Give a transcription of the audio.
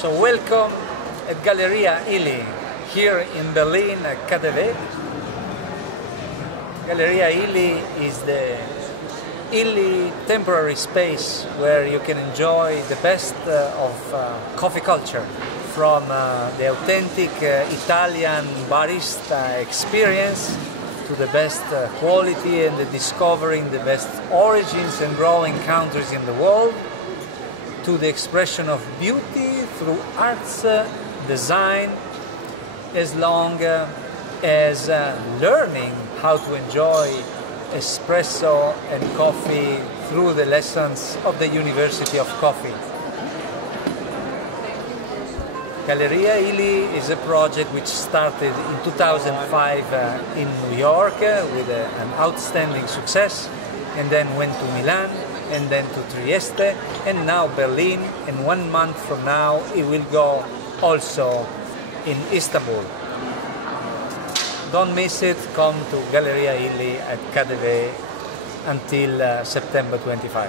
So welcome at Galleria Illy, here in Berlin at KaDeWe. Galleria Illy is the Illy temporary space where you can enjoy the best of coffee culture, from the authentic Italian barista experience to the best quality and the discovering the best origins and growing countries in the world, to the expression of beauty through arts, design, as long as learning how to enjoy espresso and coffee through the lessons of the University of Coffee. Galleria Illy is a project which started in 2005 in New York with an outstanding success, and then went to Milan, and then to Trieste, and now Berlin, and 1 month from now it will go also in Istanbul. Don't miss it, come to Galleria Illy at KaDeWe until September 25.